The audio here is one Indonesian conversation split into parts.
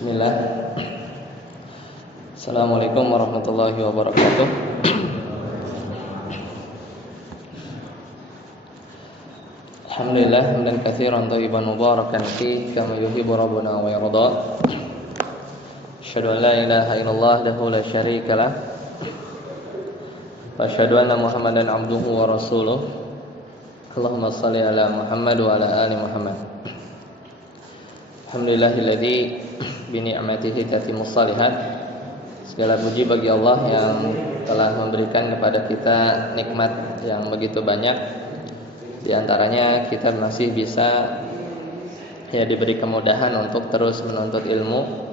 Bismillah. Assalamualaikum warahmatullahi wabarakatuh. Alhamdulillah hamdan katsiran thayyiban mubarakan fi kama yuhibbu rabbuna wa yarda. Asyhadu an la ilaha illallah wahdahu la syarika lah. Wa asyhadu anna Muhammadan abduhu wa rasuluh. Allahumma shalli ala Muhammad wa ala ali Muhammad. Alhamdulillahilladzi bi ni'matihi tatimmus shalihat. Segala puji bagi Allah yang telah memberikan kepada kita nikmat yang begitu banyak. Di antaranya kita masih bisa diberi kemudahan untuk terus menuntut ilmu.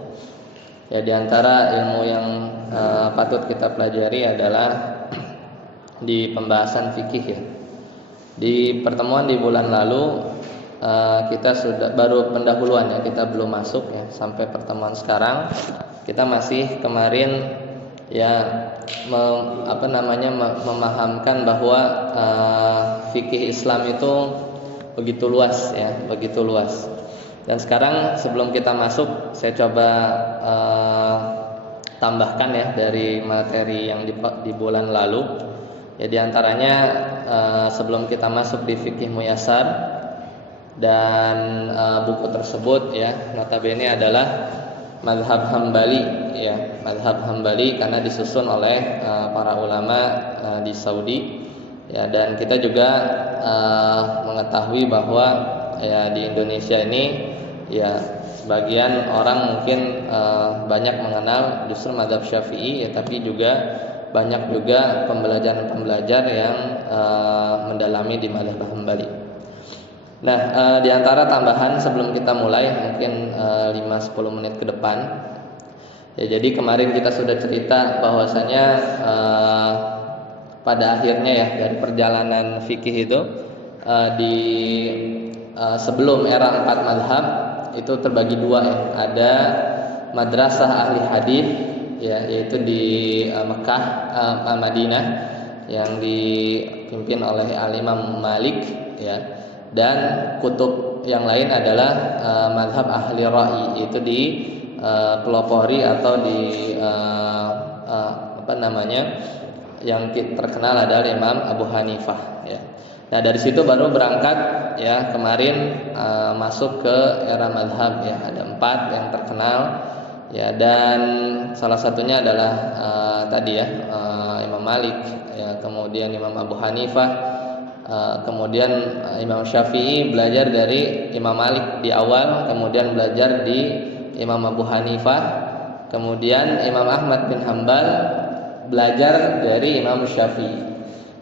Di antara ilmu yang patut kita pelajari adalah di pembahasan fikih Di pertemuan di bulan lalu kita sudah baru pendahuluan kita belum masuk sampai pertemuan sekarang. Kita masih kemarin memahamkan bahwa fikih Islam itu begitu luas begitu luas. Dan sekarang sebelum kita masuk, saya coba tambahkan dari materi yang di bulan lalu. Di antaranya sebelum kita masuk di fikih muyassar, dan buku tersebut notabene adalah mazhab Hambali mazhab Hambali karena disusun oleh para ulama di Saudi dan kita juga mengetahui bahwa di Indonesia ini sebagian orang mungkin banyak mengenal justru mazhab Syafi'i tapi juga banyak juga pembelajar yang mendalami di mazhab Hambali. Nah, di antara tambahan sebelum kita mulai mungkin 5-10 menit ke depan. Jadi kemarin kita sudah cerita bahwasanya pada akhirnya dari perjalanan fikih itu sebelum era 4 mazhab itu terbagi dua Ada madrasah ahli hadis yaitu di Mekah, Madinah yang dipimpin oleh Al-Imam Malik dan kutub yang lain adalah mazhab ahli ra'i, itu dipelopori atau yang terkenal adalah Imam Abu Hanifah Nah dari situ baru berangkat kemarin masuk ke era mazhab ada 4 yang terkenal dan salah satunya adalah Imam Malik kemudian Imam Abu Hanifah. Kemudian Imam Syafi'i belajar dari Imam Malik di awal, kemudian belajar di Imam Abu Hanifah, kemudian Imam Ahmad bin Hambal belajar dari Imam Syafi'i.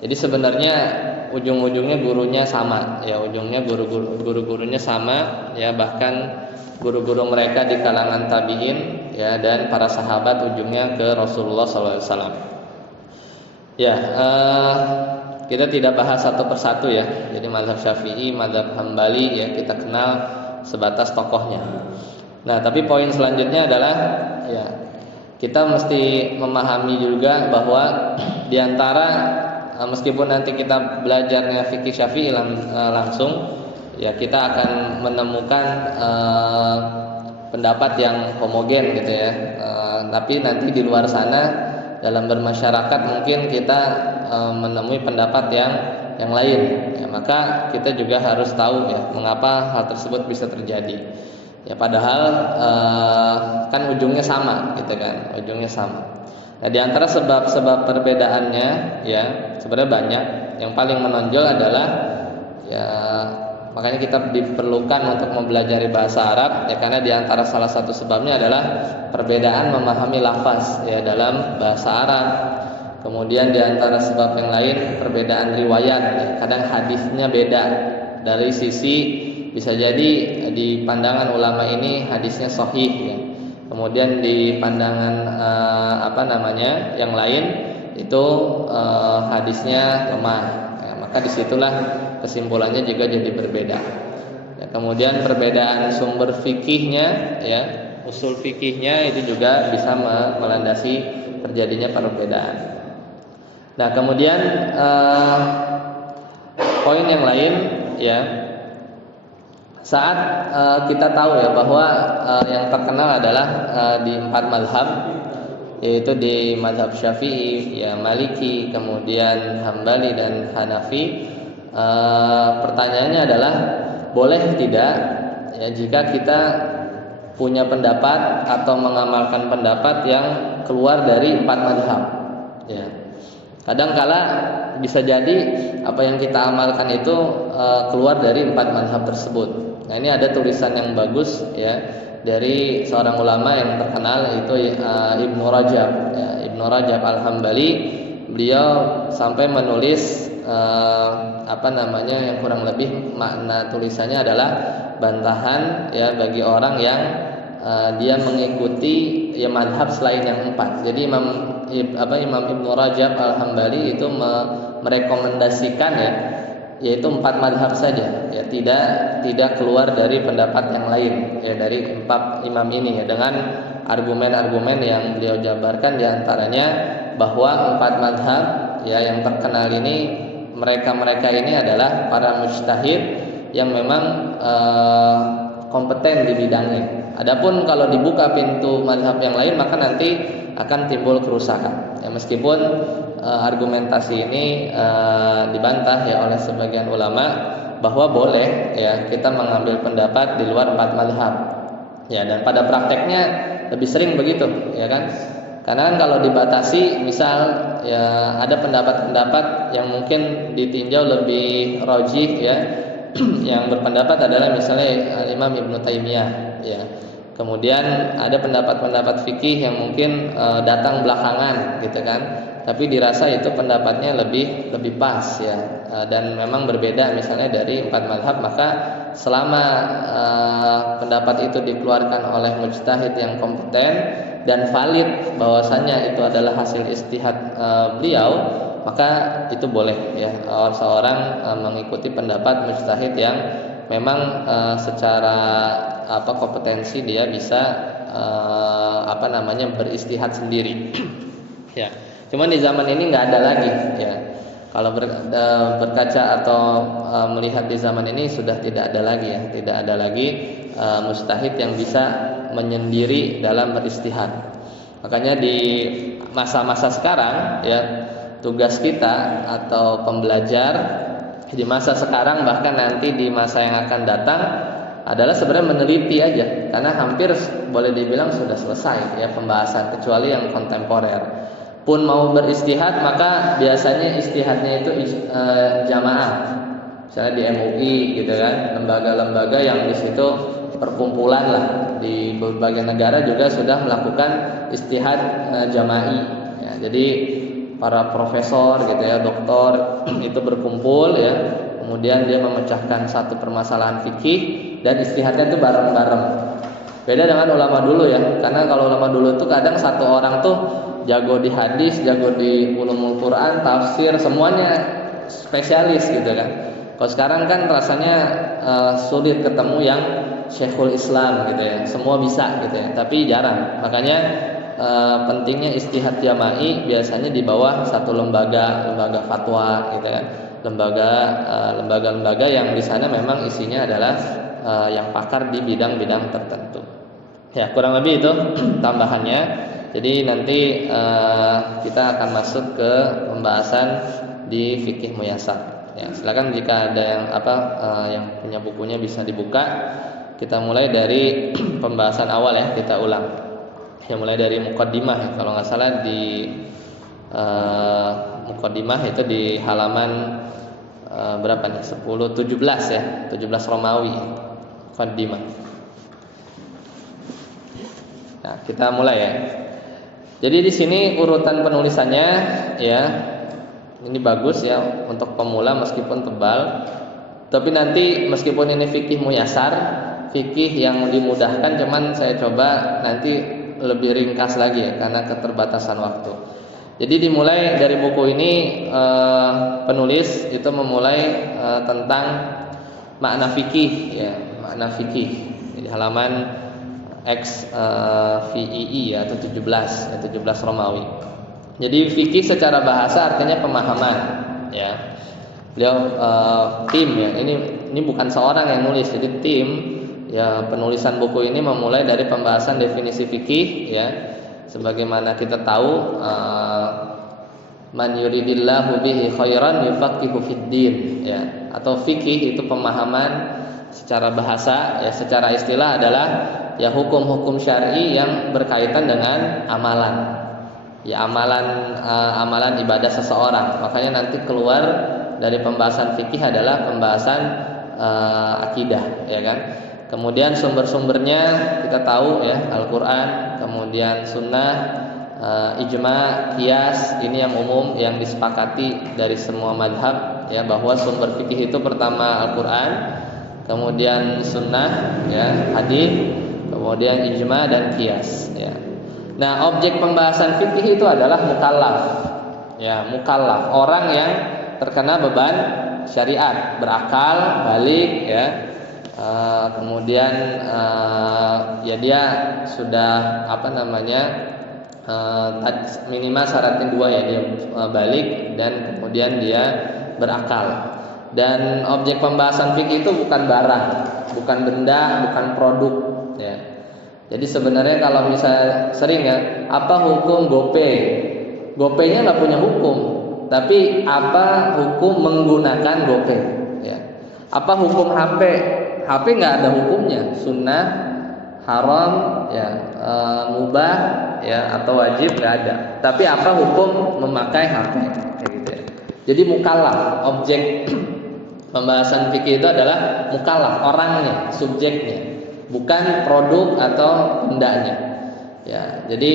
Jadi sebenarnya ujung-ujungnya gurunya sama, ujungnya guru-gurunya sama, bahkan guru-guru mereka di kalangan tabi'in dan para sahabat ujungnya ke Rasulullah SAW. Kita tidak bahas satu persatu Jadi mazhab Syafi'i, mazhab Hambali kita kenal sebatas tokohnya. Nah, tapi poin selanjutnya adalah kita mesti memahami juga bahwa di antara meskipun nanti kita belajarnya fikih Syafi'i langsung kita akan menemukan pendapat yang homogen tapi nanti di luar sana dalam bermasyarakat mungkin kita menemui pendapat yang lain maka kita juga harus tahu mengapa hal tersebut bisa terjadi padahal kan ujungnya sama ujungnya sama. Nah di antara sebab-sebab perbedaannya sebenarnya banyak. Yang paling menonjol adalah makanya kita diperlukan untuk mempelajari bahasa Arab karena di antara salah satu sebabnya adalah perbedaan memahami lafaz dalam bahasa Arab. Kemudian di antara sebab yang lain perbedaan riwayat. Kadang hadisnya beda dari sisi bisa jadi di pandangan ulama ini hadisnya sahih Kemudian di pandangan yang lain itu hadisnya lemah. Maka disitulah kesimpulannya juga jadi berbeda. Kemudian perbedaan sumber fikihnya usul fikihnya itu juga bisa melandasi terjadinya perbedaan. Nah, kemudian poin yang lain Saat kita tahu ya bahwa yang terkenal adalah di 4 mazhab, yaitu di mazhab Syafi'i, ya Maliki, kemudian Hambali dan Hanafi. Pertanyaannya adalah boleh tidak ya jika kita punya pendapat atau mengamalkan pendapat yang keluar dari 4 mazhab. Ya. Kadangkala bisa jadi apa yang kita amalkan itu keluar dari 4 mazhab tersebut. Nah, ini ada tulisan yang bagus ya dari seorang ulama yang terkenal, yaitu Ibnu Rajab, ya, Ibnu Rajab Al-Hambali. Beliau sampai menulis yang kurang lebih makna tulisannya adalah bantahan ya bagi orang yang dia mengikuti ya mazhab selain yang 4. Jadi Imam Ibnu Rajab Al-Hambali itu merekomendasikan ya yaitu 4 mazhab saja ya, tidak keluar dari pendapat yang lain ya dari 4 imam ini ya, dengan argumen-argumen yang beliau jabarkan, diantaranya bahwa 4 mazhab ya yang terkenal ini mereka ini adalah para mujtahid yang memang kompeten di bidangnya. Adapun kalau dibuka pintu mazhab yang lain maka nanti akan timbul kerusakan. Ya, meskipun argumentasi ini dibantah ya oleh sebagian ulama bahwa boleh ya kita mengambil pendapat di luar 4 mazhab. Ya, dan pada prakteknya lebih sering begitu, ya kan? Karena kan kalau dibatasi, misal ya ada pendapat-pendapat yang mungkin ditinjau lebih rajih ya, yang berpendapat adalah misalnya Imam Ibnu Taimiyah ya. Kemudian ada pendapat-pendapat fikih yang mungkin datang belakangan gitu kan. Tapi dirasa itu pendapatnya lebih pas ya. Dan memang berbeda misalnya dari 4 mazhab, maka selama pendapat itu dikeluarkan oleh mujtahid yang kompeten dan valid bahwasannya itu adalah hasil istihad beliau, maka itu boleh ya seorang mengikuti pendapat mujtahid yang memang secara kompetensi dia bisa beristihad sendiri. Ya. Cuman di zaman ini nggak ada lagi ya. Kalau berkaca atau melihat di zaman ini sudah tidak ada lagi ya, tidak ada lagi mujtahid yang bisa menyendiri dalam beristihad. Makanya di masa-masa sekarang ya, tugas kita atau pembelajar di masa sekarang bahkan nanti di masa yang akan datang adalah sebenarnya meneliti aja, karena hampir boleh dibilang sudah selesai ya pembahasan, kecuali yang kontemporer. Pun mau beristihad maka biasanya istihadnya itu jamaah, misalnya di MUI gitu kan, lembaga-lembaga yang di situ perkumpulan lah, di berbagai negara juga sudah melakukan istihad jama'i ya. Jadi para profesor gitu ya, doktor itu berkumpul ya, kemudian dia memecahkan satu permasalahan fikih dan istihadnya itu bareng-bareng. Beda dengan ulama dulu ya, karena kalau ulama dulu tuh kadang satu orang tuh jago di hadis, jago di ulumul Quran, tafsir, semuanya spesialis gitu kan. Kalau sekarang kan rasanya sulit ketemu yang Syekhul Islam gitu ya, semua bisa gitu ya, tapi jarang. Makanya pentingnya istihad jama'i biasanya di bawah satu lembaga fatwa gitu kan, lembaga-lembaga yang di sana memang isinya adalah yang pakar di bidang-bidang tertentu. Ya, kurang lebih itu tambahannya. Jadi nanti kita akan masuk ke pembahasan di fikih muyasar. Ya, silakan jika ada yang yang punya bukunya bisa dibuka. Kita mulai dari pembahasan awal ya, kita ulang. Ya, mulai dari muqaddimah ya. Kalau nggak salah di muqaddimah itu di halaman berapa nih? 17 ya, 17 Romawi. Muqaddimah. Nah, kita mulai ya. Jadi di sini urutan penulisannya ya, ini bagus ya untuk pemula meskipun tebal. Tapi nanti meskipun ini fikih muyasar, fikih yang dimudahkan, cuman saya coba nanti lebih ringkas lagi ya karena keterbatasan waktu. Jadi dimulai dari buku ini, penulis itu memulai tentang makna fikih ya, makna fikih di halaman VII atau 17 Romawi. Jadi fikih secara bahasa artinya pemahaman ya. Beliau tim ya, ini ini bukan seorang yang nulis, jadi tim ya penulisan buku ini memulai dari pembahasan definisi fikih ya. Sebagaimana kita tahu man yuridillahu bihi khairan yufaqihu fiddin ya. Atau fikih itu pemahaman secara bahasa ya, secara istilah adalah ya hukum-hukum syar'i yang berkaitan dengan amalan. Ya amalan ibadah seseorang. Makanya nanti keluar dari pembahasan fikih adalah pembahasan akidah ya kan. Kemudian sumber-sumbernya kita tahu ya, Al-Qur'an, kemudian sunnah, ijma, qiyas, ini yang umum yang disepakati dari semua madhab ya, bahwa sumber fikih itu pertama Al-Qur'an, kemudian sunnah ya, hadis, kemudian ijma dan qiyas ya. Nah, objek pembahasan fikih itu adalah mukallaf. Ya, mukallaf, orang yang terkena beban syariat, berakal, balik ya. Kemudian ya dia sudah minimal syaratnya dua ya, dia balik dan kemudian dia berakal. Dan objek pembahasan fikih itu bukan barang, bukan benda, bukan produk ya. Jadi sebenarnya kalau misalnya sering ya, apa hukum GoPay? GoPay-nya nggak punya hukum, tapi apa hukum menggunakan GoPay ya. Apa hukum HP? HP nggak ada hukumnya, sunnah, haram, ya, mubah, ya, atau wajib nggak ada. Tapi apa hukum memakai HP? Kayak gitu ya. Jadi mukallaf, objek pembahasan fikih itu adalah mukallaf, orangnya, subjeknya, bukan produk atau bendanya. Ya, jadi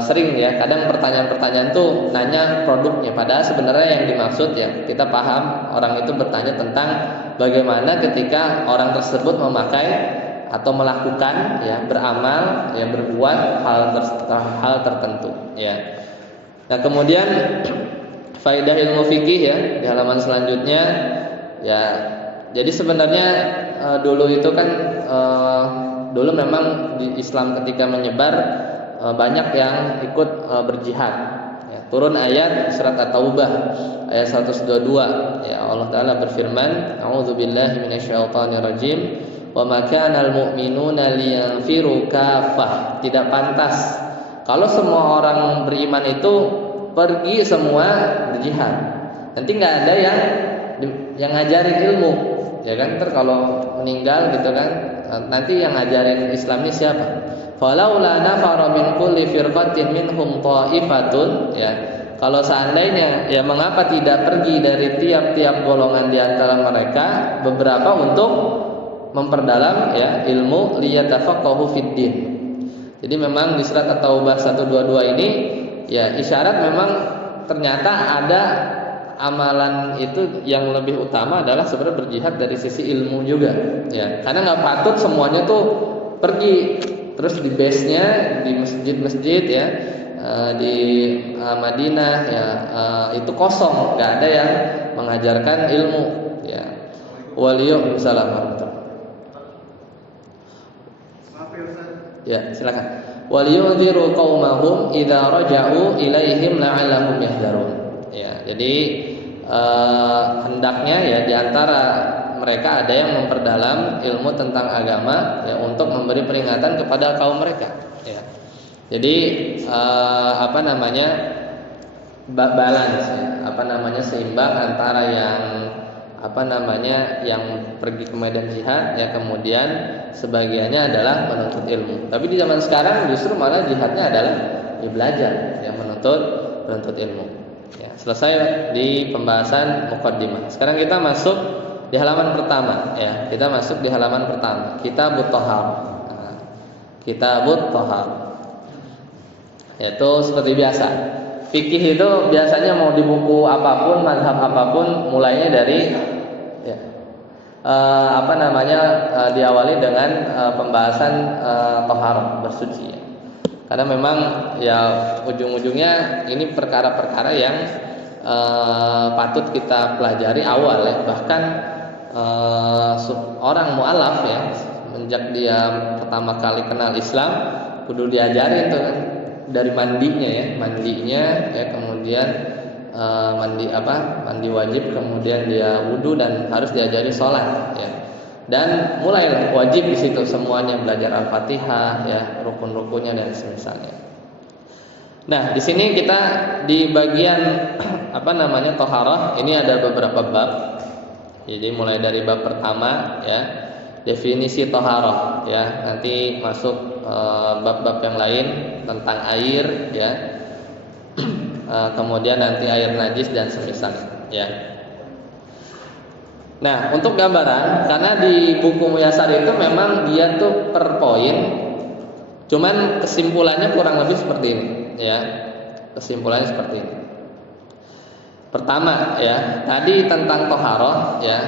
sering ya, kadang pertanyaan-pertanyaan tuh nanya produknya, padahal sebenarnya yang dimaksud ya, kita paham orang itu bertanya tentang bagaimana ketika orang tersebut memakai atau melakukan ya, beramal ya, berbuat hal tertentu ya. Nah, kemudian faidah ilmu fikih ya di halaman selanjutnya ya. Jadi sebenarnya dulu itu kan dulu memang di Islam ketika menyebar banyak yang ikut berjihad ya. Turun ayat surat At-Taubah ayat 122 ya, Allah Ta'ala berfirman, a'udzubillahi minasyaitonirrajim, wa ma kanal mu'minuna liyanfiru kaffah. Tidak pantas kalau semua orang beriman itu pergi semua berjihad. Nanti nggak ada yang ngajarin ilmu ya kan, ntar kalau meninggal gitu kan, nanti yang ngajarin Islamnya siapa? Falaula nafara min kulli firqatin minhum ta'ifatun ya. Kalau seandainya ya, mengapa tidak pergi dari tiap-tiap golongan di antara mereka beberapa untuk memperdalam ya ilmu, liyatafaqahu fiddin. Jadi memang di surat At-Taubah 122 ini ya isyarat memang ternyata ada amalan itu yang lebih utama adalah sebenarnya berjihad dari sisi ilmu juga ya. Karena nggak patut semuanya tuh pergi terus di base-nya di masjid-masjid ya, di Madinah ya, itu kosong, nggak ada yang mengajarkan ilmu ya. Waalaikumsalam. Ya, silakan. Waliyunziru qaumahum idza raja'u ilaihim la'allahum yahdharun. Ya, jadi hendaknya ya di antara mereka ada yang memperdalam ilmu tentang agama ya, untuk memberi peringatan kepada kaum mereka ya. Jadi balance ya, seimbang antara yang pergi ke medan jihad ya, kemudian sebagiannya adalah menuntut ilmu. Tapi di zaman sekarang justru malah jihadnya adalah ya belajar ya, menuntut ilmu ya. Selesai di pembahasan muqaddimah. Sekarang kita masuk di halaman pertama ya. Kita masuk di halaman pertama, Kitabut Thahar. Nah, Kitabut Thahar yaitu seperti biasa, fikih itu biasanya mau di buku apapun, mazhab apapun, mulainya dari ya, diawali dengan pembahasan thaharah, bersuci. Karena memang ya ujung-ujungnya ini perkara-perkara yang patut kita pelajari awal ya. Bahkan orang mu'alaf ya, semenjak dia pertama kali kenal Islam kudu diajarin tuh kan, dari mandinya ya, kemudian mandi wajib, kemudian dia wudu dan harus diajari sholat ya. Dan mulai wajib di situ semuanya, belajar Al-Fatihah ya, rukun-rukunnya dan semisalnya. Nah, di sini kita di bagian thaharah ini ada beberapa bab. Jadi mulai dari bab pertama ya, definisi thaharah ya, nanti masuk bab-bab yang lain tentang air ya. Kemudian nanti air najis dan semisalnya ya. Nah, untuk gambaran, karena di buku Muyasar itu memang dia tuh per poin, cuman kesimpulannya kurang lebih seperti ini ya. Kesimpulannya seperti ini. Pertama ya, tadi tentang toharoh ya.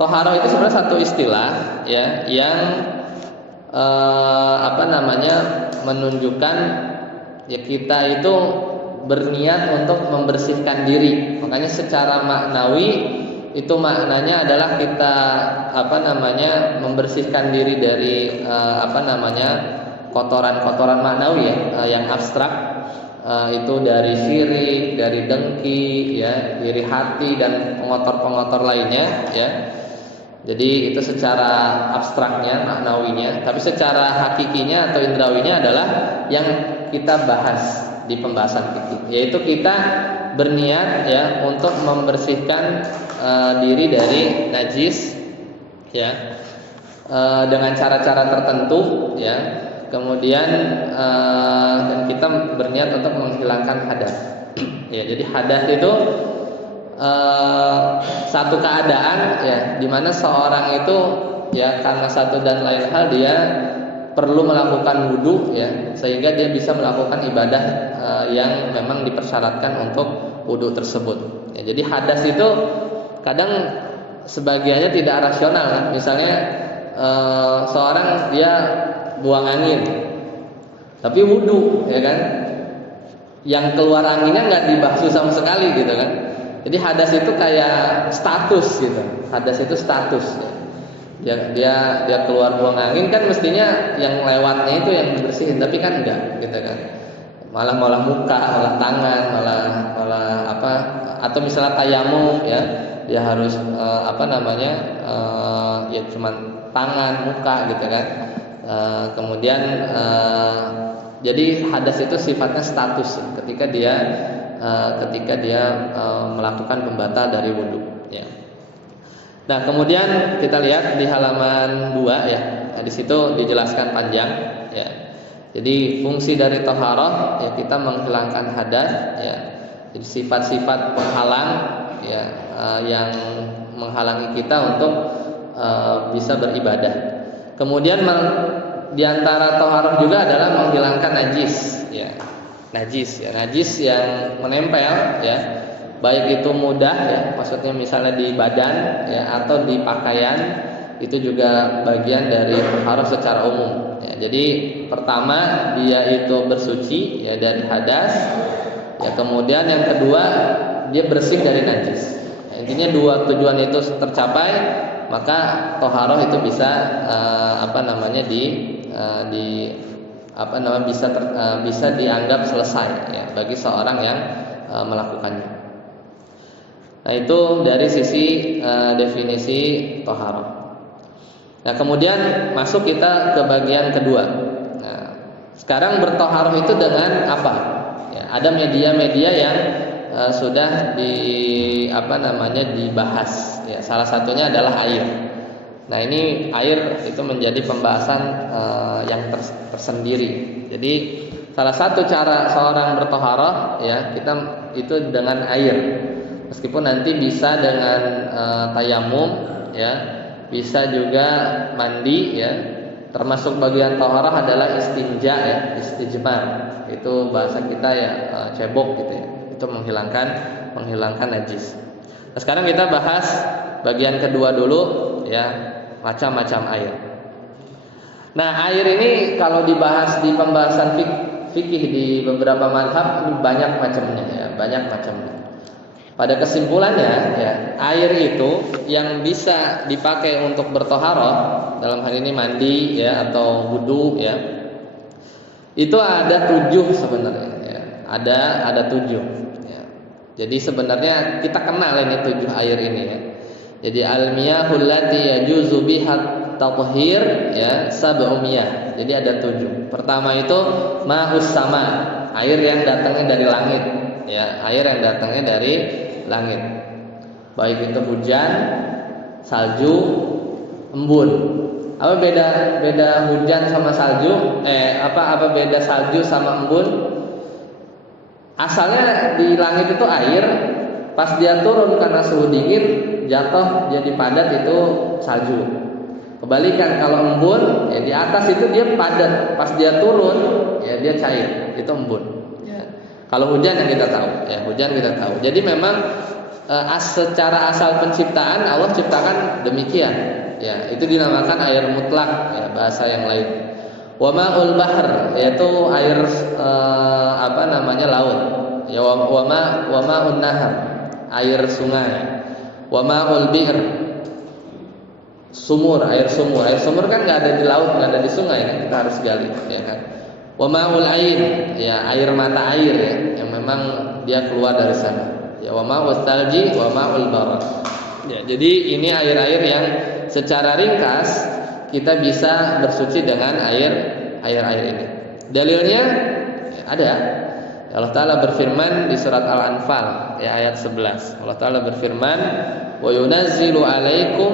Toharoh itu sebenarnya satu istilah ya yang menunjukkan ya kita itu berniat untuk membersihkan diri. Makanya secara maknawi itu maknanya adalah kita membersihkan diri dari kotoran-kotoran maknawi ya, yang abstrak, itu dari syirik, dari dengki ya, iri hati dan pengotor-pengotor lainnya ya. Jadi itu secara abstraknya, maknawinya, tapi secara hakikinya atau indrawinya adalah yang kita bahas di pembahasan fikih, yaitu kita berniat ya untuk membersihkan diri dari najis ya, dengan cara-cara tertentu ya. Kemudian dan kita berniat untuk menghilangkan hadas ya. Jadi hadas itu satu keadaan ya, dimana seorang itu ya karena satu dan lain hal dia perlu melakukan wudu ya, sehingga dia bisa melakukan ibadah yang memang dipersyaratkan untuk wudu tersebut ya. Jadi hadas itu kadang sebagiannya tidak rasional kan? Misalnya seorang dia buang angin tapi wudu ya kan, yang keluar anginnya nggak dibasuh sama sekali gitu kan. Jadi hadas itu kayak status gitu. Hadas itu status ya. Dia keluar buang angin kan mestinya yang lewatnya itu yang dibersihin, tapi kan enggak gitu kan. Malah muka, malah tangan, malah atau misalnya tayamum ya, dia harus ya cuman tangan, muka gitu kan. Kemudian jadi hadas itu sifatnya status ya, ketika dia melakukan pembatal dari wudu ya. Nah, kemudian kita lihat di halaman 2 ya. Nah, di situ dijelaskan panjang ya. Jadi fungsi dari toharoh ya, kita menghilangkan hadas ya. Jadi sifat-sifat penghalang ya, yang menghalangi kita untuk bisa beribadah. Kemudian di antara toharoh juga adalah menghilangkan najis ya. Najis yang menempel ya, baik itu mudah ya, maksudnya misalnya di badan ya atau di pakaian, itu juga bagian dari toharoh secara umum ya. Jadi pertama dia itu bersuci ya dari hadas ya, kemudian yang kedua dia bersih dari najis ya. Intinya dua tujuan itu tercapai, maka toharoh itu bisa bisa dianggap selesai ya bagi seorang yang melakukannya. Nah, itu dari sisi definisi toharoh. Nah, kemudian masuk kita ke bagian kedua. Nah, sekarang bertoharoh itu dengan apa? Ya, ada media-media yang sudah dibahas. Ya, salah satunya adalah air. Nah, ini air itu menjadi pembahasan yang tersendiri. Jadi salah satu cara seorang bertoharoh ya, kita itu dengan air. Meskipun nanti bisa dengan tayamum ya, bisa juga mandi ya. Termasuk bagian toharoh adalah istinja ya, istijmar. Itu bahasa kita ya, cebok gitu ya. Itu menghilangkan najis. Nah, sekarang kita bahas bagian kedua dulu ya, macam-macam air. Nah, air ini kalau dibahas di pembahasan fikih di beberapa mazhab ini banyak macamnya ya, banyak macamnya. Pada kesimpulannya ya, air itu yang bisa dipakai untuk bertoharoh, dalam hal ini mandi ya atau wudu ya, itu ada 7 sebenarnya ya. Ada 7 ya. Jadi sebenarnya kita kenal ini 7 air ini ya. Jadi al-miyahul lati yajuzu biha tathhir ya, sab'u miyah. Jadi ada 7. Pertama itu ma'us sama, air yang datangnya dari langit ya, air yang datangnya dari langit. Baik itu hujan, salju, embun. Apa beda hujan sama salju? Apa beda salju sama embun? Asalnya di langit itu air, pas dia turun karena suhu dingin jatuh jadi padat itu salju. Kebalikan kalau embun ya di atas itu dia padat, pas dia turun ya dia cair, itu embun. Ya. Kalau hujan yang kita tahu, ya hujan kita tahu. Jadi memang secara asal penciptaan Allah ciptakan demikian. Ya, itu dinamakan air mutlak ya, bahasa yang lain. Wa ma'ul bahr yaitu air laut. Ya wa ma'un nahar, air sungai. Wa ma'ul bi'r, sumur, air sumur. Air sumur kan enggak ada di laut, enggak ada di sungai kan, kita harus gali ya kan. Wa ma'ul ain, ya air mata air ya, yang memang dia keluar dari sana. Ya wa ma'us talji wa ma'ul barad. Ya, jadi ini air-air yang secara ringkas kita bisa bersuci dengan air ini. Dalilnya ada. Allah Ta'ala berfirman di surat Al-Anfal ya, ayat 11. Allah Ta'ala berfirman, "Wa yunazzilu 'alaikum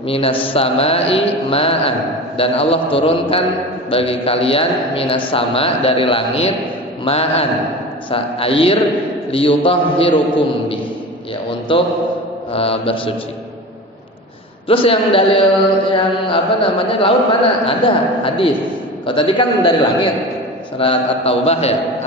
minas sama'i ma'an." Dan Allah turunkan bagi kalian minas sama, dari langit, ma'an, air, liyutahhirukum bih, ya untuk bersuci. Terus yang dalil yang laut mana? Ada hadis. Kalau tadi kan dari langit, surat At-Taubah ya,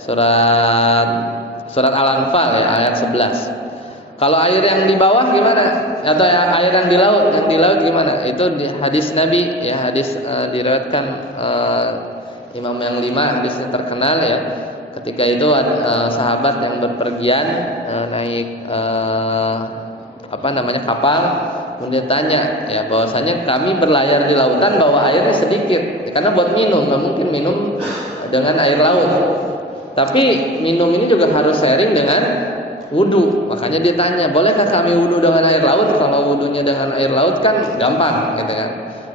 surat Al-Anfal ya, ayat 11. Kalau air yang di bawah gimana? Atau air yang di laut? Yang di laut gimana? Itu di hadis Nabi ya, hadis diriwayatkan Imam yang 5, hadisnya terkenal ya. Ketika itu sahabat yang berpergian naik kapal, kemudian tanya ya bahwasanya kami berlayar di lautan bawa airnya sedikit karena buat minum, nggak mungkin minum dengan air laut. Tapi minum ini juga harus sharing dengan wudu. Makanya dia tanya, bolehkah kami wudu dengan air laut? Kalau wudunya dengan air laut kan gampang, gitu kan.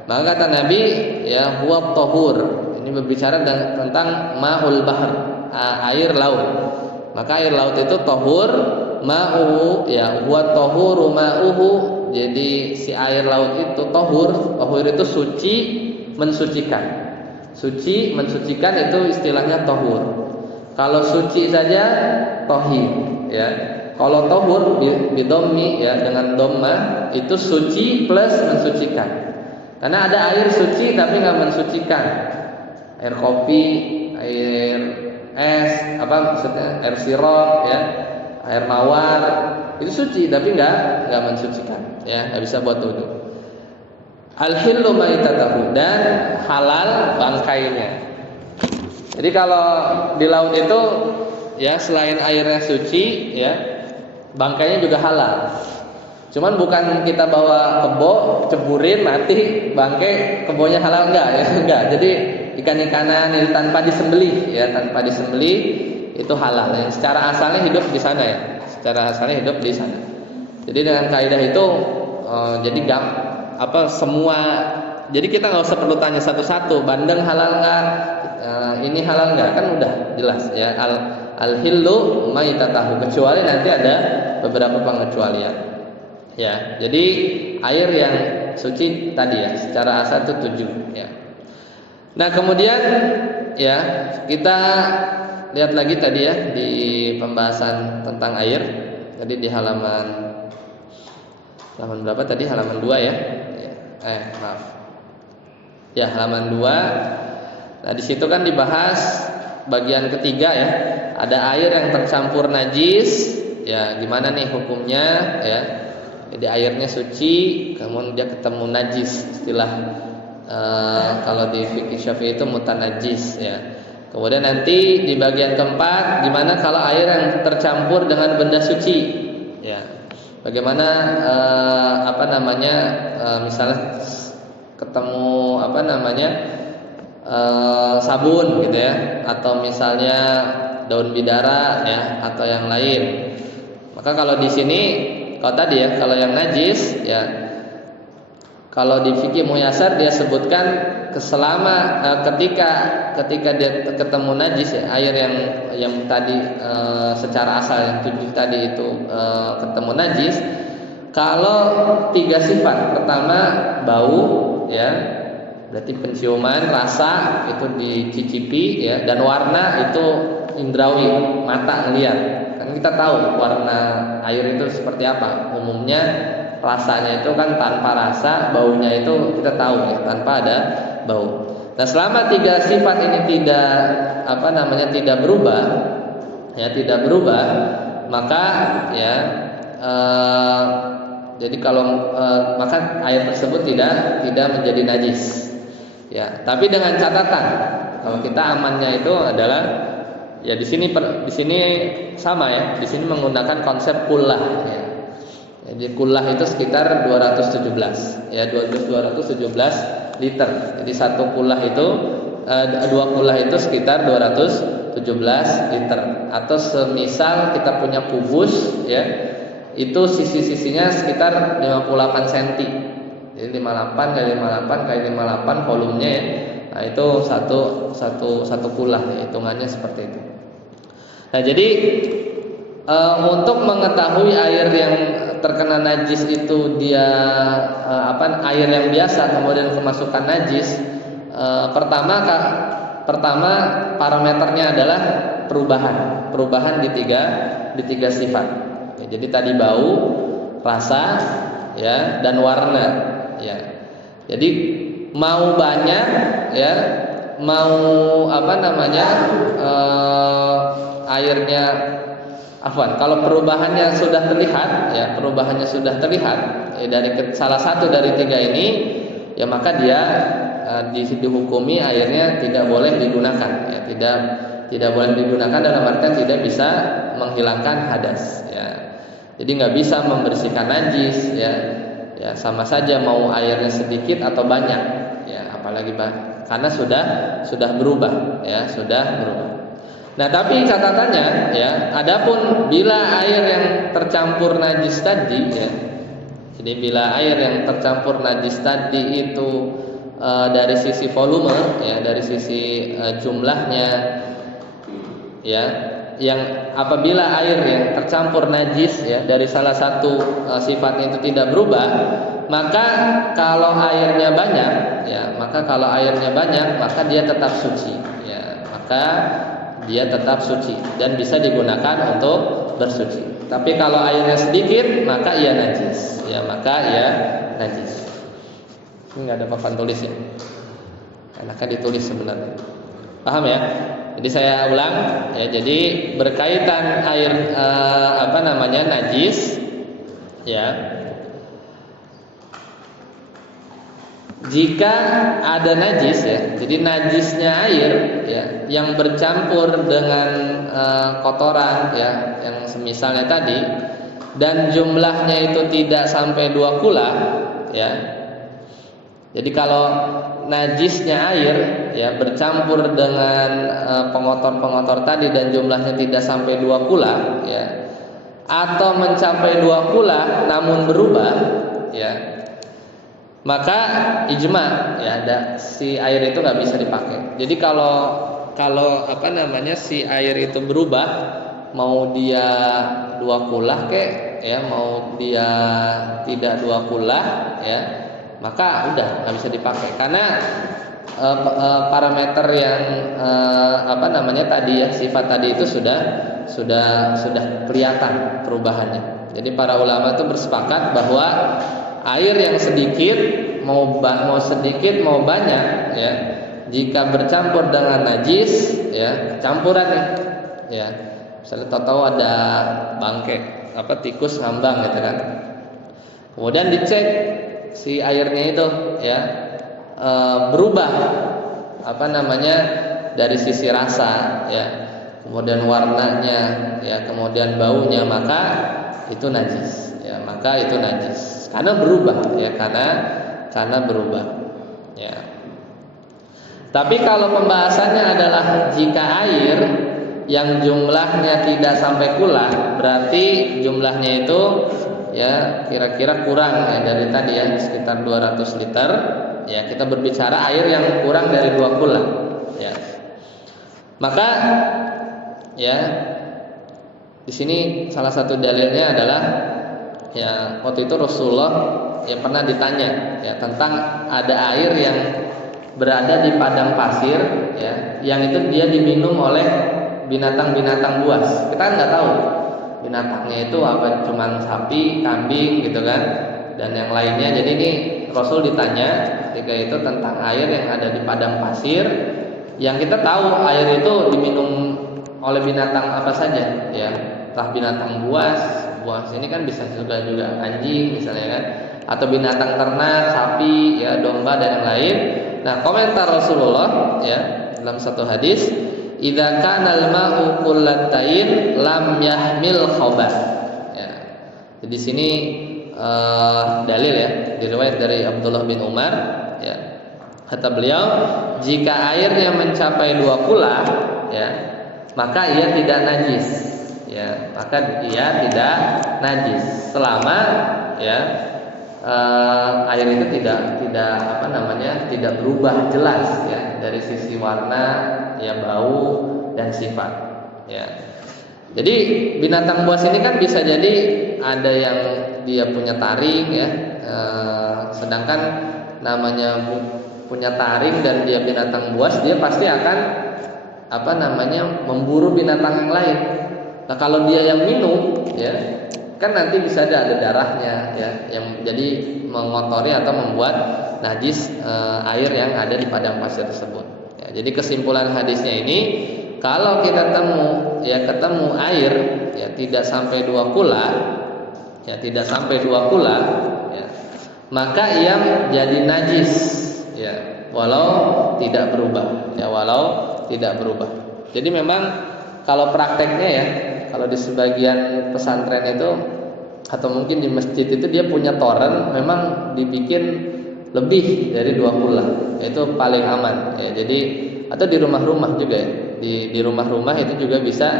Maka kata Nabi, ya huwa tahur. Ini berbicara tentang ma'ul bahr, air laut. Maka air laut itu tahur, ma'uhu ya huwa tahuru ma'uhu. Jadi si air laut itu tahur itu suci, mensucikan. Suci, mensucikan itu istilahnya tahur. Kalau suci saja tohir ya. Kalau tahur bidommi ya, dengan domma itu suci plus mensucikan. Karena ada air suci tapi nggak mensucikan. Air kopi, air es, air sirup ya, air mawar itu suci tapi nggak mensucikan ya, nggak bisa buat wudu. Al-hillu maitatahu, dan halal bangkainya. Jadi kalau di laut itu ya selain airnya suci ya, bangkainya juga halal. Cuman bukan kita bawa kebo, ceburin mati, bangkai kebonya halal enggak ya, enggak. Jadi ikan-ikanan yang tanpa disembelih ya, tanpa disembelih itu halal. Yang secara asalnya hidup di sana ya. Secara asalnya hidup di sana. Jadi dengan kaidah itu semua, jadi kita nggak usah perlu tanya satu-satu, bandeng halal nggak, ini halal nggak, kan udah jelas ya. Al-hillu maitatahu, kecuali nanti ada beberapa pengecualian ya. Jadi air yang suci tadi ya, secara asal itu 7 ya. Nah kemudian ya kita lihat lagi tadi ya di pembahasan tentang air. Tadi di halaman berapa tadi? Halaman 2 ya. Maaf. Ya, halaman 2. Nah, di situ kan dibahas bagian ketiga ya. Ada air yang tercampur najis. Ya, gimana nih hukumnya ya? Jadi airnya suci, kemudian dia ketemu najis. Istilah kalau di fikih Syafi'i itu mutanajis ya. Kemudian nanti di bagian keempat, gimana kalau air yang tercampur dengan benda suci ya. Bagaimana misalnya ketemu sabun gitu ya, atau misalnya daun bidara ya atau yang lain. Maka kalau di sini kalau tadi ya, kalau yang najis ya, kalau di fikih muyasar dia sebutkan ketika dia ketemu najis ya, air yang tadi secara asal yang 7 tadi itu ketemu najis, kalau 3 sifat, pertama bau ya, berarti penciuman, rasa itu dicicipi ya, dan warna itu indrawi, mata ngelihat. Kan kita tahu warna air itu seperti apa. Umumnya rasanya itu kan tanpa rasa, baunya itu kita tahu ya, tanpa ada bau. Nah, selama 3 sifat ini tidak berubah, ya tidak berubah, maka ya jadi kalau maka air tersebut tidak menjadi najis. Ya, tapi dengan catatan kalau kita amannya itu adalah ya di sini sama ya, di sini menggunakan konsep kullah ya. Jadi kullah itu sekitar 217 ya, 217 liter. Jadi satu kullah itu 2 kullah itu sekitar 217 liter. Atau semisal kita punya kubus ya, itu sisi-sisinya sekitar 58 cm. Jadi 58 kali 58 kali 58 volumenya ya. Nah, itu satu kullah ya, hitungannya seperti itu. Nah, jadi untuk mengetahui air yang terkena najis itu dia air yang biasa kemudian kemasukan najis, pertama parameternya adalah perubahan di tiga sifat. Ya, jadi tadi bau, rasa, ya, dan warna. Ya, jadi mau banyak, ya, mau airnya. Kalau perubahannya sudah terlihat, ya dari salah satu dari 3 ini, ya maka dia dihukumi airnya tidak boleh digunakan, ya tidak boleh digunakan dalam artian tidak bisa menghilangkan hadas, ya. Jadi nggak bisa membersihkan najis, ya sama saja mau airnya sedikit atau banyak, ya apalagi karena sudah berubah, ya sudah berubah. Nah, tapi catatannya ya, adapun bila air yang tercampur najis tadi ya, jadi bila air yang tercampur najis tadi itu dari sisi volume ya, dari sisi jumlahnya ya, yang apabila air yang tercampur najis ya dari salah satu sifatnya itu tidak berubah, maka kalau airnya banyak ya, maka dia tetap suci ya, maka dia tetap suci dan bisa digunakan untuk bersuci. Tapi kalau airnya sedikit, maka ia najis. Ya, najis. Ini nggak ada papan tulis ya. Enaknya ditulis sebenarnya. Paham ya? Jadi saya ulang ya. Jadi berkaitan air najis, ya. Jika ada najis ya, jadi najisnya air ya yang bercampur dengan kotoran ya, yang semisalnya tadi, dan jumlahnya itu tidak sampai 2 kula ya. Jadi kalau najisnya air ya bercampur dengan pengotor-pengotor tadi dan jumlahnya tidak sampai 2 kula ya, atau mencapai 2 kula namun berubah ya, maka ijma ya, si air itu nggak bisa dipakai. Jadi kalau si air itu berubah, mau dia 2 kulah kek ya, mau dia tidak 2 kulah ya, maka udah nggak bisa dipakai karena parameter yang tadi ya, sifat tadi itu sudah kelihatan perubahannya. Jadi para ulama itu bersepakat bahwa air yang sedikit mau sedikit mau banyak ya, jika bercampur dengan najis ya, campuran ya, misalnya tahu ada bangke tikus ngambang gitu kan, kemudian dicek si airnya itu ya berubah dari sisi rasa ya, kemudian warnanya ya, kemudian baunya, maka itu najis ya, karena berubah ya, karena berubah ya. Tapi kalau pembahasannya adalah jika air yang jumlahnya tidak sampai kula, berarti jumlahnya itu ya kira-kira kurang ya dari tadi ya sekitar 200 liter. Ya, kita berbicara air yang kurang dari 2 kula. Ya. Maka ya di sini salah satu dalilnya adalah ya waktu itu Rasulullah ya pernah ditanya ya tentang ada air yang berada di padang pasir ya, yang itu dia diminum oleh binatang-binatang buas. Kita kan nggak tahu binatangnya itu apa, cuman sapi, kambing gitu kan, dan yang lainnya. Jadi ini Rasul ditanya ketika itu tentang air yang ada di padang pasir, yang kita tahu air itu diminum oleh binatang apa saja ya, entah binatang buas ini kan bisa juga anjing misalnya kan, atau binatang ternak, sapi ya, domba dan yang lain. Nah, komentar Rasulullah ya dalam satu hadis, idza kana al-ma'u qullatain lam yahmil khabath. Ya. Jadi sini dalil ya, diriwayat dari Abdullah bin Umar ya. Kata beliau, jika airnya mencapai 2 kula ya, maka ia tidak najis. Ya, maka ia tidak najis selama ya air itu tidak tidak berubah jelas ya dari sisi warna, ya bau dan sifat. Ya. Jadi binatang buas ini kan bisa jadi ada yang dia punya taring ya, sedangkan namanya punya taring dan dia binatang buas, dia pasti akan memburu binatang yang lain. Nah, kalau dia yang minum ya, kan nanti bisa ada darahnya ya, yang jadi mengotori atau membuat najis air yang ada di padang pasir tersebut. Ya, jadi kesimpulan hadisnya ini, kalau kita ketemu air ya tidak sampai 2 kula, ya tidak sampai 2 kula, ya, maka ia jadi najis, ya walau tidak berubah, Jadi memang kalau prakteknya ya, kalau di sebagian pesantren itu atau mungkin di masjid itu dia punya toren memang dibikin lebih dari 2 kula, itu paling aman ya. Jadi atau di rumah-rumah juga ya. Di rumah-rumah itu juga bisa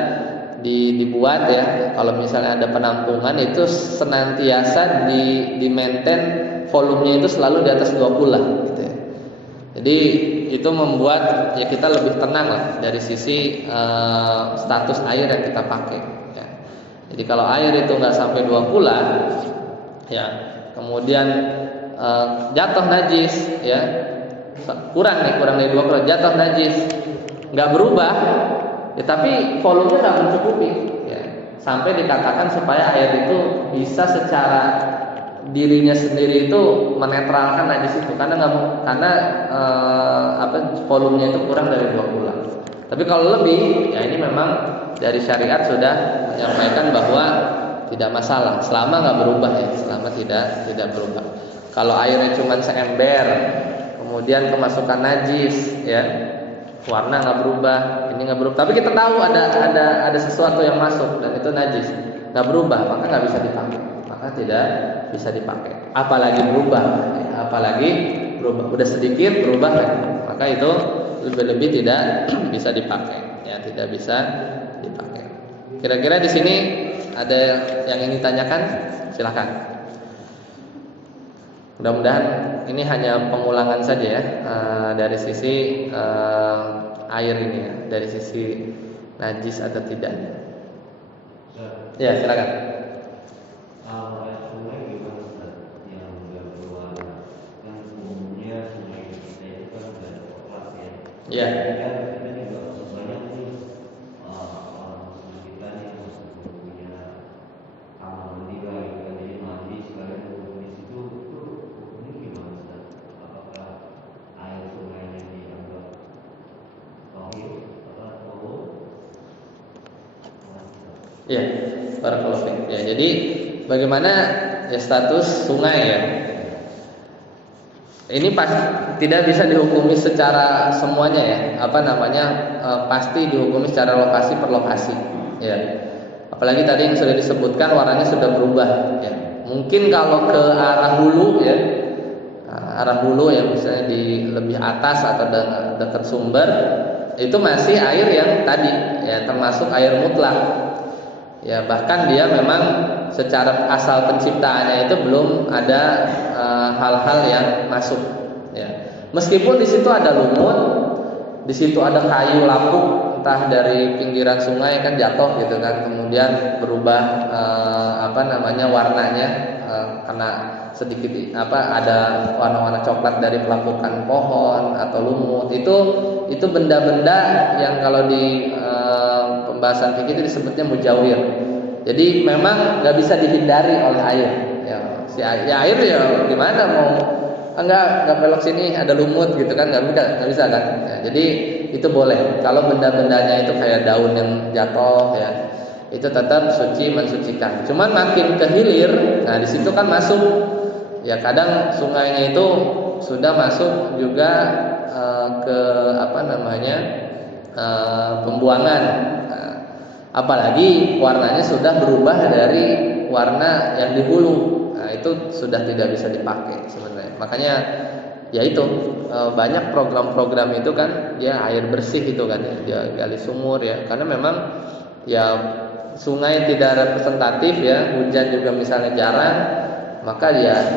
dibuat ya. Kalau misalnya ada penampungan itu senantiasa di maintain volumenya itu selalu di atas 2 kula gitu ya. Jadi itu membuat ya kita lebih tenang lah dari sisi status air yang kita pakai ya. Jadi kalau air itu nggak sampai 2 kula ya, kemudian jatuh najis ya, kurang dari 2 kula jatuh najis, nggak berubah ya, tapi volumenya nggak mencukupi ya, sampai dikatakan supaya air itu bisa secara dirinya sendiri itu menetralkan najis itu, karena volumenya itu kurang dari 2 kula. Tapi kalau lebih ya, ini memang dari syariat sudah menyampaikan bahwa tidak masalah selama nggak berubah ya, selama tidak berubah. Kalau airnya cuma seember kemudian kemasukan najis ya, warna nggak berubah, ini nggak berubah, tapi kita tahu ada sesuatu yang masuk dan itu najis, nggak berubah, maka nggak bisa dipakai, tidak bisa dipakai. Apalagi berubah, udah sedikit berubah maka itu lebih tidak bisa dipakai, ya tidak bisa dipakai. Kira-kira di sini ada yang ingin ditanyakan? Silakan. Mudah-mudahan ini hanya pengulangan saja ya, dari sisi air ini ya, dari sisi najis atau tidaknya. Ya silakan. Ya. Ya, barakallahu fiik. Ya, jadi bagaimana ya status sungai ya? Ini tidak bisa dihukumi secara semuanya ya. Pasti dihukumi secara lokasi per lokasi. Ya. Apalagi tadi yang sudah disebutkan warnanya sudah berubah. Ya. Mungkin kalau ke arah hulu ya, misalnya di lebih atas atau dekat sumber, itu masih air yang tadi ya, termasuk air mutlak. Ya, bahkan dia memang secara asal penciptaannya itu belum ada hal-hal yang masuk ya. Meskipun di situ ada lumut, di situ ada kayu lapuk entah dari pinggiran sungai kan jatuh gitu kan, kemudian berubah warnanya karena sedikit ada warna-warna coklat dari pelapukan pohon atau lumut. Itu benda-benda yang kalau di pembahasan fikih itu disebutnya mujawir. Jadi memang nggak bisa dihindari oleh air. Ya air ya gimana mau enggak belok sini ada lumut gitu kan, nggak bisa kan. Ya, jadi itu boleh kalau benda-bendanya itu kayak daun yang jatuh ya, itu tetap suci mensucikan. Cuman makin ke hilir, nah di situ kan masuk ya, kadang sungainya itu sudah masuk juga ke pembuangan. Nah, apalagi warnanya sudah berubah dari warna yang di hulu. Nah, itu sudah tidak bisa dipakai sebenarnya. Makanya ya itu banyak program-program itu kan dia air bersih itu kan ya, dia gali sumur ya, karena memang ya sungai tidak representatif ya, hujan juga misalnya jarang, maka dia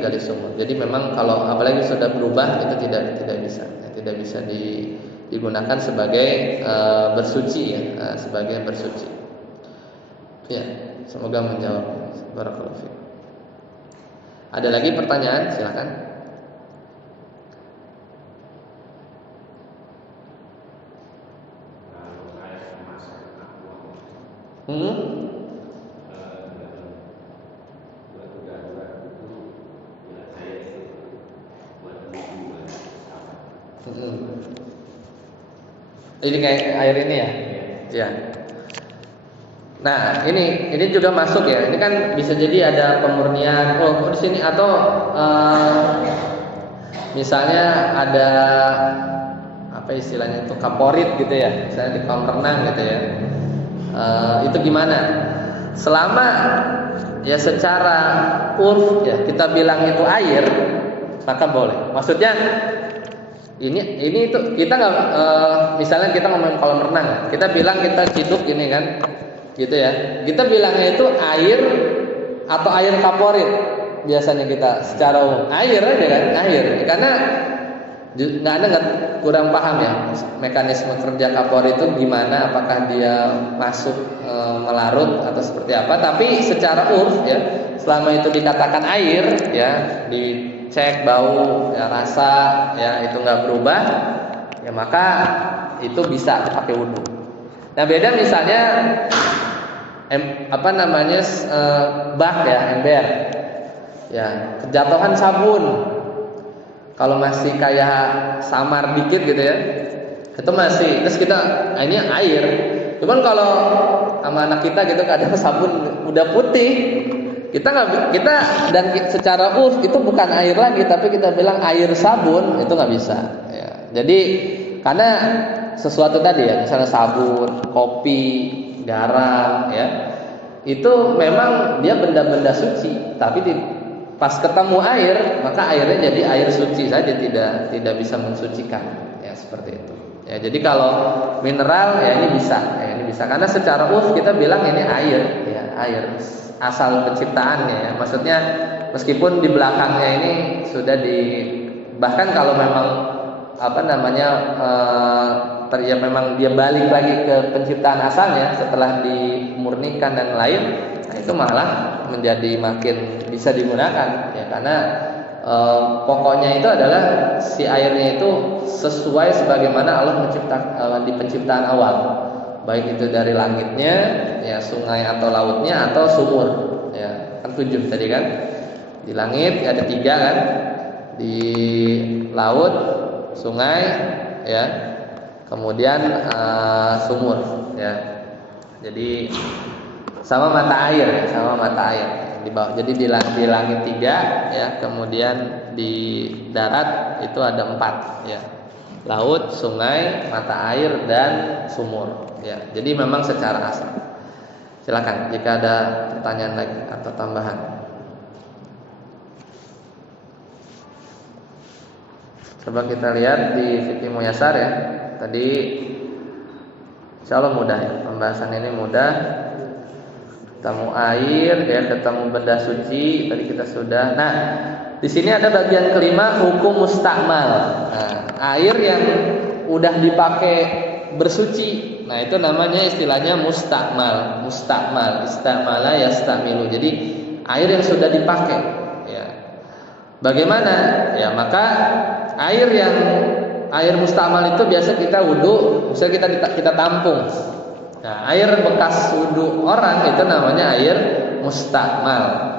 gali sumur. Jadi memang kalau apalagi sudah berubah itu tidak bisa digunakan sebagai bersuci ya, sebagai bersuci. Ya, semoga menjawab. Barakallahu fiik. Ada lagi pertanyaan? Silakan. Ini kayak air ini ya? Ya. Nah, ini juga masuk ya. Ini kan bisa jadi ada pemurnian. Oh, di sini atau misalnya ada apa istilahnya itu kaporit gitu ya. Misalnya di kolam renang gitu ya. Itu gimana? Selama ya secara urf ya kita bilang itu air, maka boleh. Maksudnya ini itu kita nggak misalnya kita ngomong kolam renang, kita bilang kita ciduk ini kan, gitu ya. Kita bilangnya itu air atau air kaporit biasanya kita secara umum air aja kan, air. Karena nggak kurang paham ya mekanisme kerja kaporit itu gimana, apakah dia masuk melarut atau seperti apa. Tapi secara urf ya, selama itu dikatakan air ya, dicek bau ya, rasa ya itu nggak berubah ya, maka itu bisa dipakai wudhu. Nah beda misalnya bak ya, ember ya, kejatuhan sabun. Kalau masih kayak samar dikit gitu ya, itu masih, terus kita ini air. Cuman kalau sama anak kita gitu kadang sabun udah putih, kita dan secara urf itu bukan air lagi, tapi kita bilang air sabun, itu nggak bisa. Ya. Jadi karena sesuatu tadi ya, misalnya sabun, kopi, garam, ya, itu memang dia benda-benda suci, tapi pas ketemu air, maka airnya jadi air suci saja, tidak bisa mensucikan, ya seperti itu. Ya, jadi kalau mineral ya ini bisa, karena secara urf kita bilang ini air, ya air asal penciptaannya, ya. Maksudnya meskipun di belakangnya ini sudah bahkan kalau memang ya memang dia balik lagi ke penciptaan asalnya setelah dimurnikan dan lain, nah itu malah menjadi makin bisa digunakan ya, karena pokoknya itu adalah si airnya itu sesuai sebagaimana Allah menciptakan di penciptaan awal, baik itu dari langitnya ya, sungai atau lautnya atau sumur ya, kan 7 tadi kan, di langit ada 3 kan, di laut, sungai ya, kemudian sumur ya. Jadi sama mata air di bawah. Jadi di langit 3 ya, kemudian di darat itu ada 4 ya. Laut, sungai, mata air dan sumur ya. Jadi memang secara asal. Silakan jika ada pertanyaan lagi atau tambahan. Coba kita lihat di Fikih Muyasar ya. tadi insya Allah mudah ya, pembahasan ini mudah. Ketemu air, ya, ketemu benda suci, tadi kita sudah. Nah, di sini ada bagian kelima, hukum mustakmal. Nah, air yang udah dipakai bersuci, nah itu namanya istilahnya mustakmal. Mustakmal, istakmala yastamilu. Jadi air yang sudah dipakai. Ya. Bagaimana? Ya, maka air mustakmal itu biasa kita wudhu, misalnya kita tampung. Nah, air bekas wudhu orang itu namanya air mustakmal.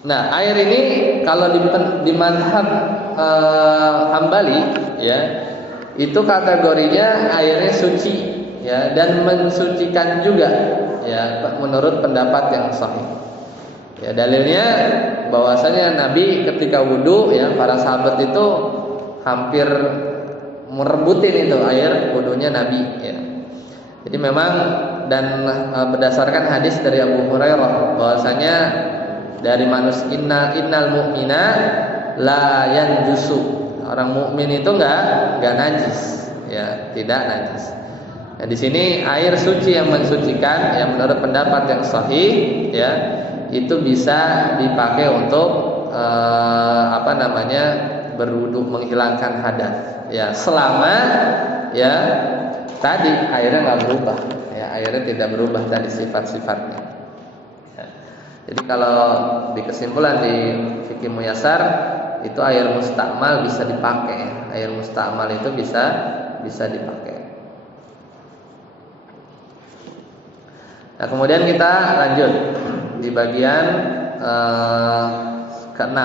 Nah, air ini kalau di mazhab Hambali, ya, itu kategorinya airnya suci, ya, dan mensucikan juga, ya, menurut pendapat yang sahih. Ya, dalilnya bahwasanya Nabi ketika wudhu, ya, para sahabat itu hampir merebutin itu air wudhunya Nabi, ya. Jadi memang, dan berdasarkan hadis dari Abu Hurairah bahwasanya dari manusia innal mu'mina la yanjusu. Orang mukmin itu enggak najis, ya, tidak najis. Nah, di sini air suci yang mensucikan, yang menurut pendapat yang sahih, ya, itu bisa dipakai untuk berwudu, menghilangkan hadas, ya, selama, ya, tadi airnya nggak berubah, ya, airnya tidak berubah tadi sifat-sifatnya. Ya. Jadi kalau di kesimpulan di fikih muyasar itu air mustakmal bisa dipakai, ya. Air mustakmal itu bisa dipakai. Nah, kemudian kita lanjut di bagian ke-6.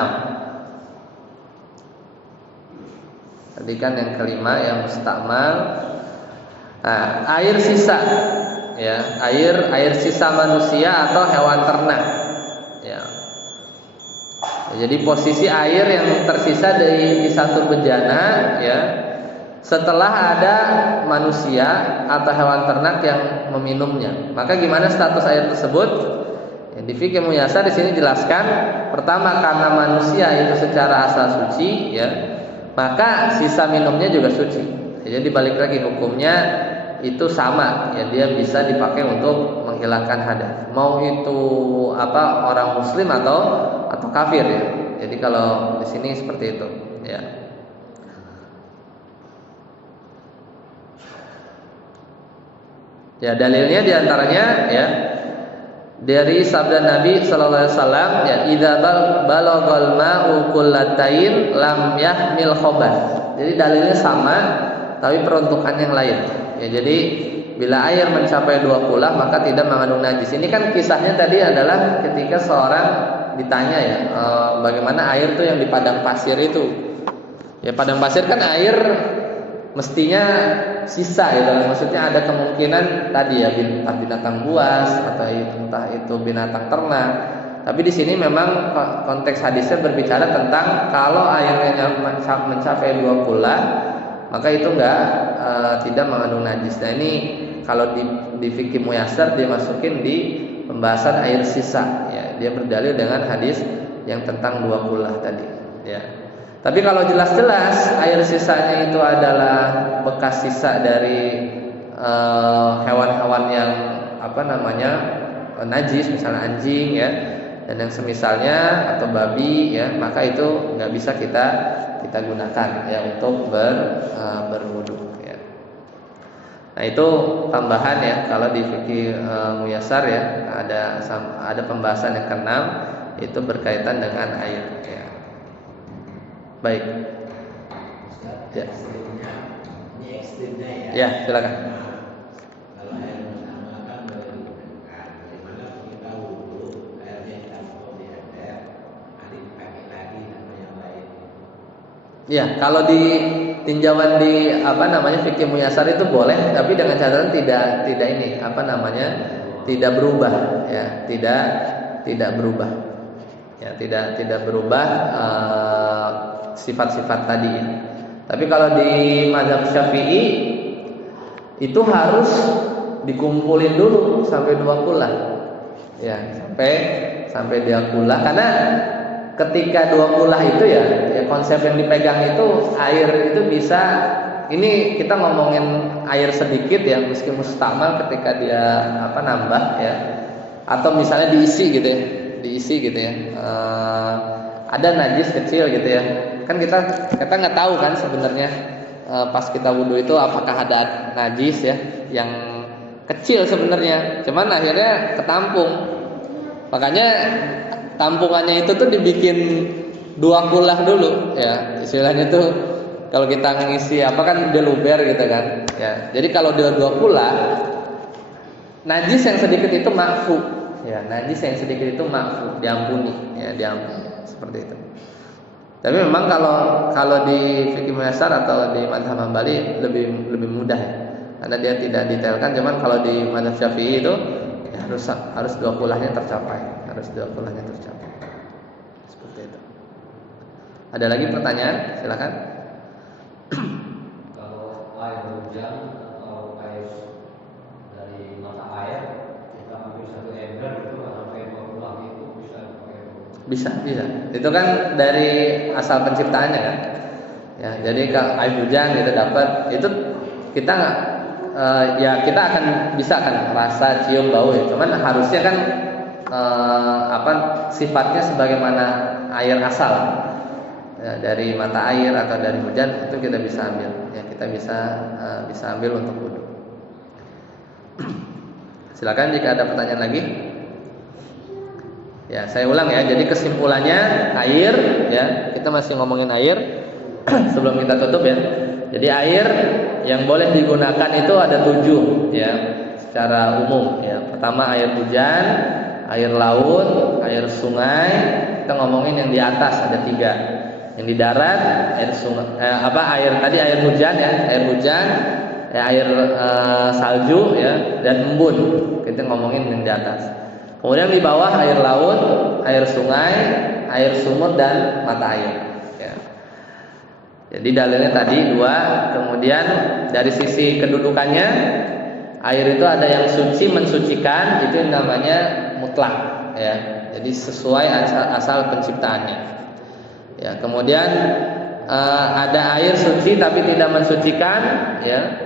Tadi kan yang kelima yang mustakmal. Nah, air sisa, ya, air sisa manusia atau hewan ternak, ya. Jadi posisi air yang tersisa di satu bejana, ya, setelah ada manusia atau hewan ternak yang meminumnya, maka gimana status air tersebut? Ya, di fikih muyasar di sini jelaskan, pertama karena manusia itu secara asal suci, ya, maka sisa minumnya juga suci. Jadi balik lagi hukumnya itu sama, ya, dia bisa dipakai untuk menghilangkan hadas. Mau itu orang muslim atau kafir, ya. Jadi kalau di sini seperti itu, ya. Ya, dalilnya diantaranya, ya, dari sabda Nabi sallallahu alaihi wasallam, ya, idza balagal ma'u kullatain lam yahmil khabath. Jadi dalilnya sama tapi peruntukan yang lain. Ya, jadi bila air mencapai 2 kula maka tidak mengandung najis. Ini kan kisahnya tadi adalah ketika seorang ditanya, ya, bagaimana air tuh yang di padang pasir itu. Ya, padang pasir kan air mestinya sisa, ya, maksudnya ada kemungkinan tadi, ya, entah binatang buas atau entah itu binatang ternak. Tapi di sini memang konteks hadisnya berbicara tentang kalau airnya mencapai 2 kula maka itu tidak mengandung najis. Nah, ini kalau di fikih muyasar dimasukin di pembahasan air sisa, ya, dia berdalil dengan hadis yang tentang 2 kula tadi, ya. Tapi kalau jelas-jelas air sisanya itu adalah bekas sisa dari hewan-hewan yang najis, misalnya anjing, ya, dan yang semisalnya atau babi, ya, maka itu nggak bisa kita gunakan, ya, untuk berwudu, ya. Nah, itu tambahan, ya, kalau di fikih muyasar, ya, ada pembahasan yang ke-6 itu berkaitan dengan air, ya. Baik. Ya. Ini ekstrimnya, ya. Ya, silakan. Kalau air pertama kan berdekat, bagaimana kita wudhu, airnya kita potong di ember, ada dipakai lagi sama yang lain. Ya, kalau di tinjauan di fikih muyasar itu boleh, tapi dengan catatan tidak tidak berubah, ya, tidak berubah, ya, tidak berubah sifat-sifat tadi, ya. Tapi kalau di mazhab Syafi'i itu harus dikumpulin dulu sampai 2 kula, ya, sampai 2 kula, karena ketika 2 kula itu, ya, konsep yang dipegang itu air itu bisa ini kita ngomongin air sedikit ya, meski mustamal ketika dia nambah ya, atau misalnya diisi gitu ya, ada najis kecil gitu ya, kan kita nggak tahu kan sebenarnya pas kita wudhu itu apakah ada najis ya yang kecil sebenarnya, cuman akhirnya ketampung. Makanya tampungannya itu tuh dibikin 2 kulah dulu ya, istilahnya tuh kalau kita ngisi kan dia luber gitu kan ya. Jadi kalau dia 2 kulah, najis yang sedikit itu ma'fu ya, diampuni ya, seperti itu. Tapi memang kalau di fikih muyassar atau di mazhab Hambali lebih mudah ya, karena dia tidak detailkan. Cuman kalau di mazhab Syafi'i itu ya harus 2 kulahnya tercapai, seperti itu. Ada lagi pertanyaan? Silakan. Kalau air hujan atau air dari mata air kita ambil 1 ember itu sampai 2 kulah itu bisa pakai? Bisa. Itu kan dari asal penciptaannya kan. Ya, jadi kalau air hujan kita dapat itu kita kita akan bisa kan rasa, cium, bau ya. Cuman harusnya kan sifatnya sebagaimana air asal. Ya, dari mata air atau dari hujan itu kita bisa ambil ya, kita bisa ambil untuk wudhu. Silakan jika ada pertanyaan lagi. Ya, saya ulang ya. Jadi kesimpulannya air ya, kita masih ngomongin air sebelum kita tutup ya. Jadi air yang boleh digunakan itu ada 7 ya secara umum ya. Pertama air hujan, air laut, air sungai. Kita ngomongin yang di atas ada 3. Yang di darat air sungai, air hujan ya, air salju ya, dan embun. Kita ngomongin yang di atas. Kemudian di bawah air laut, air sungai, air sumur dan mata air. Ya. Jadi dalilnya tadi 2. Kemudian dari sisi kedudukannya, air itu ada yang suci mensucikan, itu namanya mutlak. Ya. Jadi sesuai asal penciptaannya. Ya, kemudian ada air suci tapi tidak mensucikan, ya.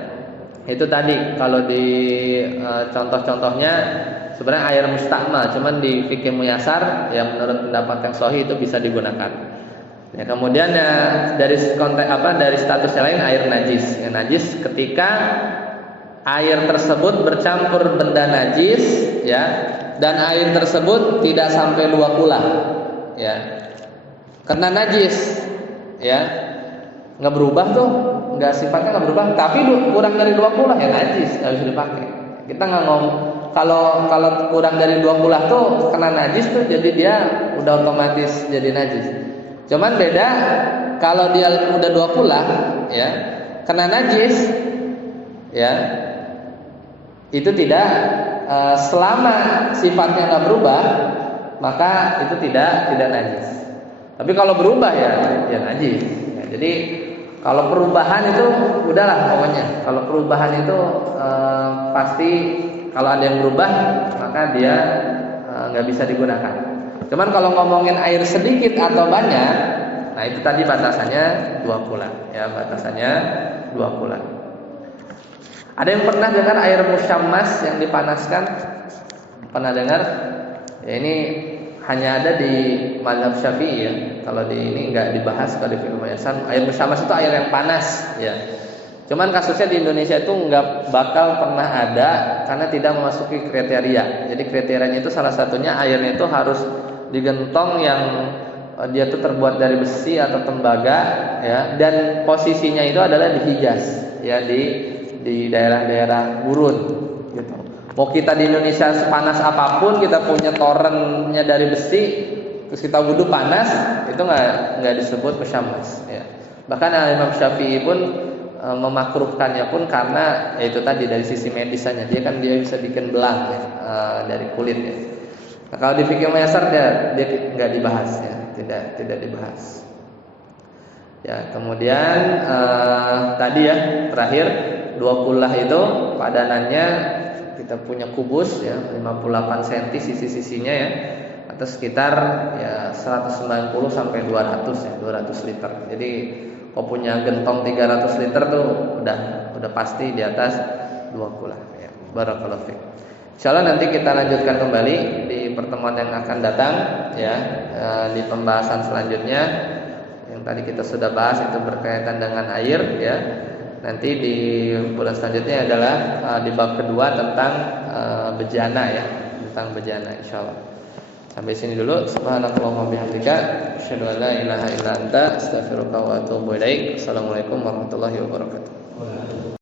Itu tadi kalau di contoh-contohnya sebenarnya air mustakmal, cuman di fikih muyassar yang menurut pendapat yang sahih itu bisa digunakan. Ya, kemudian ya dari konteks dari status yang lain air najis. Ya, najis ketika air tersebut bercampur benda najis, ya, dan air tersebut tidak sampai 2 kulah, ya. Karena najis, ya, nggak berubah tuh, nggak sifatnya nggak berubah, tapi kurang dari 2 kulah ya najis, nggak bisa dipakai. Kita nggak ngomong kalau kurang dari 2 kulah tuh kena najis tuh, jadi dia udah otomatis jadi najis. Cuman beda kalau dia udah 2 kulah, ya, kena najis, ya, itu tidak selama sifatnya nggak berubah, maka itu tidak najis. Tapi kalau berubah ya najis. Ya, jadi kalau perubahan itu udahlah pokoknya. Kalau perubahan itu pasti kalau ada yang berubah maka dia nggak bisa digunakan. Cuman kalau ngomongin air sedikit atau banyak, nah itu tadi batasannya 2 kulah. Ya, batasannya 2 kulah. Ada yang pernah dengar air musyammas yang dipanaskan? Pernah dengar? Ya, ini hanya ada di mazhab Syafi'i ya. Kalau di ini enggak dibahas kalau di fikih muyassar. Air musyammas itu air yang panas ya. Cuman kasusnya di Indonesia itu enggak bakal pernah ada karena tidak memasuki kriteria. Jadi kriterianya itu salah satunya airnya itu harus digentong yang dia itu terbuat dari besi atau tembaga ya, dan posisinya itu adalah di Hijaz ya, di daerah-daerah gurun gitu. Mau kita di Indonesia sepanas apapun, kita punya torennya dari besi, terus kita wudhu panas, itu nggak disebut musyammas. Ya. Bahkan Imam Syafi'i pun memakruhkannya pun karena itu tadi dari sisi medisnya, dia bisa bikin belang ya, dari kulit. Ya. Nah, kalau di fikih muyassar dia nggak dibahas ya, tidak dibahas. Ya, kemudian tadi ya terakhir 2 kulah itu padanannya kita punya kubus ya 58 cm sisi-sisinya ya, atau sekitar ya 190 sampai 200 ya, 200 liter. Jadi Kalau punya gentong 300 liter tuh udah pasti di atas 2 kula ya. Barakallahu fiik. Insyaallah nanti kita lanjutkan kembali di pertemuan yang akan datang ya, di pembahasan selanjutnya. Yang tadi kita sudah bahas itu berkaitan dengan air ya. Nanti di bulan selanjutnya adalah di bab kedua tentang bejana ya, tentang bejana insyaallah. Sampai sini dulu. Subhanakallahumma bihamdika asyhadu an la ilaha illa anta astaghfiruka wa atubu ilaik. Assalamualaikum warahmatullahi wabarakatuh.